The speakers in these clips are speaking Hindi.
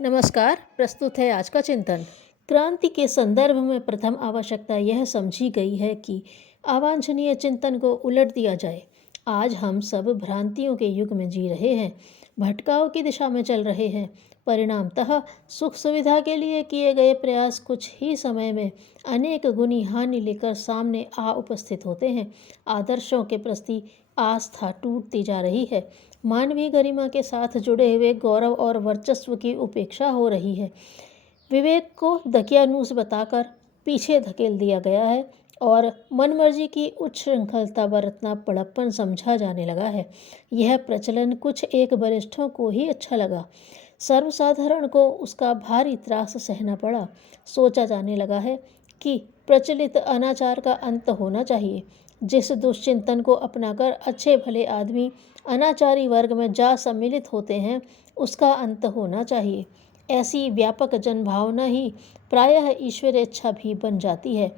नमस्कार। प्रस्तुत है आज का चिंतन। क्रांति के संदर्भ में प्रथम आवश्यकता यह समझी गई है कि अवांछनीय चिंतन को उलट दिया जाए। आज हम सब भ्रांतियों के युग में जी रहे हैं, भटकाव की दिशा में चल रहे हैं। परिणामतः सुख सुविधा के लिए किए गए प्रयास कुछ ही समय में अनेक गुनी हानि लेकर सामने आ उपस्थित होते हैं। आदर्शों के प्रति आस्था टूटती जा रही है। मानवीय गरिमा के साथ जुड़े हुए गौरव और वर्चस्व की उपेक्षा हो रही है। विवेक को दकियानूस बताकर पीछे धकेल दिया गया है और मनमर्जी की उच्छृंखलता बरतना बड़प्पन समझा जाने लगा है। यह प्रचलन कुछ एक वरिष्ठों को ही अच्छा लगा, सर्वसाधारण को उसका भारी त्रास सहना पड़ा। सोचा जाने लगा है कि प्रचलित अनाचार का अंत होना चाहिए। जिस दुश्चिंतन को अपनाकर अच्छे भले आदमी अनाचारी वर्ग में जा सम्मिलित होते हैं, उसका अंत होना चाहिए। ऐसी व्यापक जनभावना ही प्रायः ईश्वरेच्छा भी बन जाती है।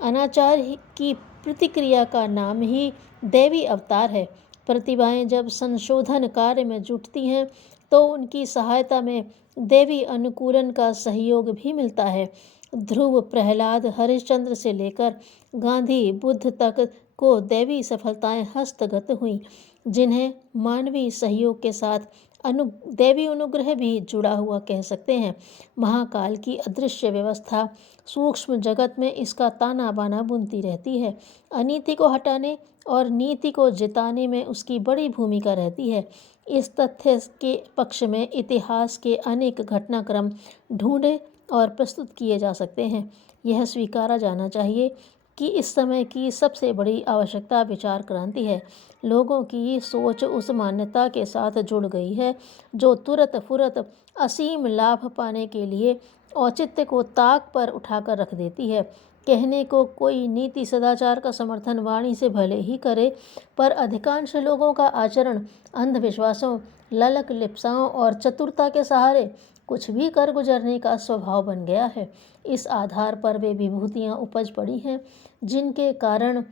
अनाचार की प्रतिक्रिया का नाम ही दैवी अवतार है। प्रतिभाएं जब संशोधन कार्य में जुटती हैं तो उनकी सहायता में दैवी अनुकूलन का सहयोग भी मिलता है। ध्रुव, प्रहलाद, हरिश्चंद्र से लेकर गांधी, बुद्ध तक को दैवी सफलताएं हस्तगत हुईं, जिन्हें मानवीय सहयोग के साथ दैवी अनुग्रह भी जुड़ा हुआ कह सकते हैं। महाकाल की अदृश्य व्यवस्था सूक्ष्म जगत में इसका ताना बाना बुनती रहती है। अनीति को हटाने और नीति को जिताने में उसकी बड़ी भूमिका रहती है। इस तथ्य के पक्ष में इतिहास के अनेक घटनाक्रम ढूंढे और प्रस्तुत किए जा सकते हैं। यह स्वीकारा जाना चाहिए कि इस समय की सबसे बड़ी आवश्यकता विचार क्रांति है। लोगों की सोच उस मान्यता के साथ जुड़ गई है जो तुरत फुरत असीम लाभ पाने के लिए औचित्य को ताक पर उठाकर रख देती है। कहने को कोई नीति सदाचार का समर्थन वाणी से भले ही करे, पर अधिकांश लोगों का आचरण अंधविश्वासों, ललक लिप्साओं और चतुरता के सहारे कुछ भी कर गुजरने का स्वभाव बन गया है। इस आधार पर वे विभूतियाँ उपज पड़ी हैं जिनके कारण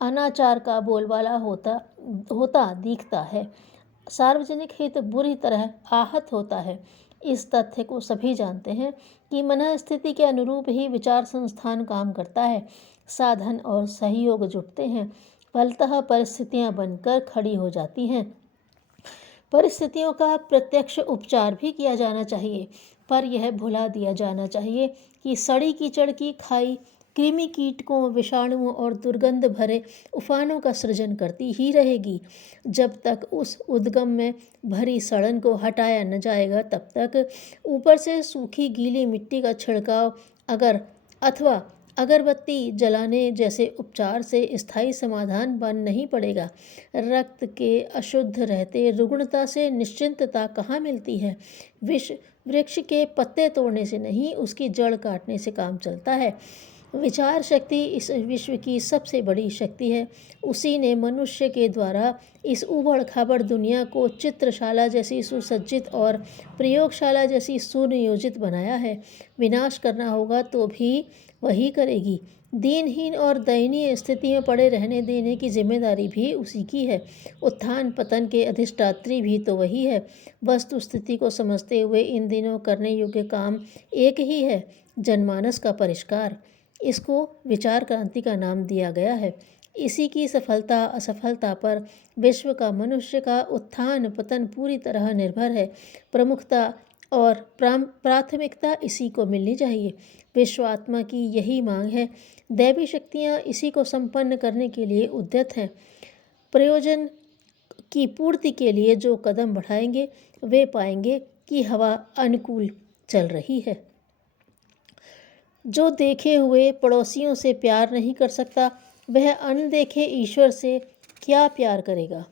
अनाचार का बोलबाला होता दिखता है। सार्वजनिक हित बुरी तरह आहत होता है। इस तथ्य को सभी जानते हैं कि मन स्थिति के अनुरूप ही विचार संस्थान काम करता है। साधन और सहयोग जुटते हैं, फलतः परिस्थितियां बनकर खड़ी हो जाती हैं। परिस्थितियों का प्रत्यक्ष उपचार भी किया जाना चाहिए, पर यह भुला दिया जाना चाहिए कि सड़ी कीचड़ की खाई कृमि कीटकों, विषाणुओं और दुर्गंध भरे उफानों का सृजन करती ही रहेगी। जब तक उस उद्गम में भरी सड़न को हटाया न जाएगा, तब तक ऊपर से सूखी गीली मिट्टी का छिड़काव अथवा अगरबत्ती जलाने जैसे उपचार से स्थायी समाधान बन नहीं पड़ेगा। रक्त के अशुद्ध रहते रुग्णता से निश्चिंतता कहाँ मिलती है। वृक्ष के पत्ते तोड़ने से नहीं, उसकी जड़ काटने से काम चलता है। विचार शक्ति इस विश्व की सबसे बड़ी शक्ति है। उसी ने मनुष्य के द्वारा इस उबड़ खाबड़ दुनिया को चित्रशाला जैसी सुसज्जित और प्रयोगशाला जैसी सुनियोजित बनाया है। विनाश करना होगा तो भी वही करेगी। दीनहीन और दयनीय स्थिति में पड़े रहने देने की जिम्मेदारी भी उसी की है। उत्थान पतन के अधिष्ठात्री भी तो वही है। वस्तु स्थिति को समझते हुए इन दिनों करने योग्य काम एक ही है, जनमानस का परिष्कार। इसको विचार क्रांति का नाम दिया गया है। इसी की सफलता असफलता पर विश्व का, मनुष्य का उत्थान पतन पूरी तरह निर्भर है। प्रमुखता और प्राथमिकता इसी को मिलनी चाहिए। विश्वात्मा की यही मांग है। दैवी शक्तियाँ इसी को संपन्न करने के लिए उद्यत हैं। प्रयोजन की पूर्ति के लिए जो कदम बढ़ाएंगे वे पाएंगे कि हवा अनुकूल चल रही है। जो देखे हुए पड़ोसियों से प्यार नहीं कर सकता, वह अनदेखे ईश्वर से क्या प्यार करेगा।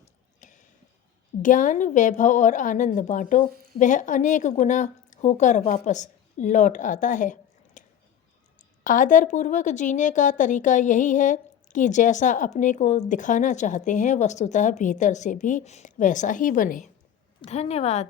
ज्ञान, वैभव और आनंद बांटो, वह अनेक गुना होकर वापस लौट आता है। आदरपूर्वक जीने का तरीका यही है कि जैसा अपने को दिखाना चाहते हैं, वस्तुतः भीतर से भी वैसा ही बने। धन्यवाद।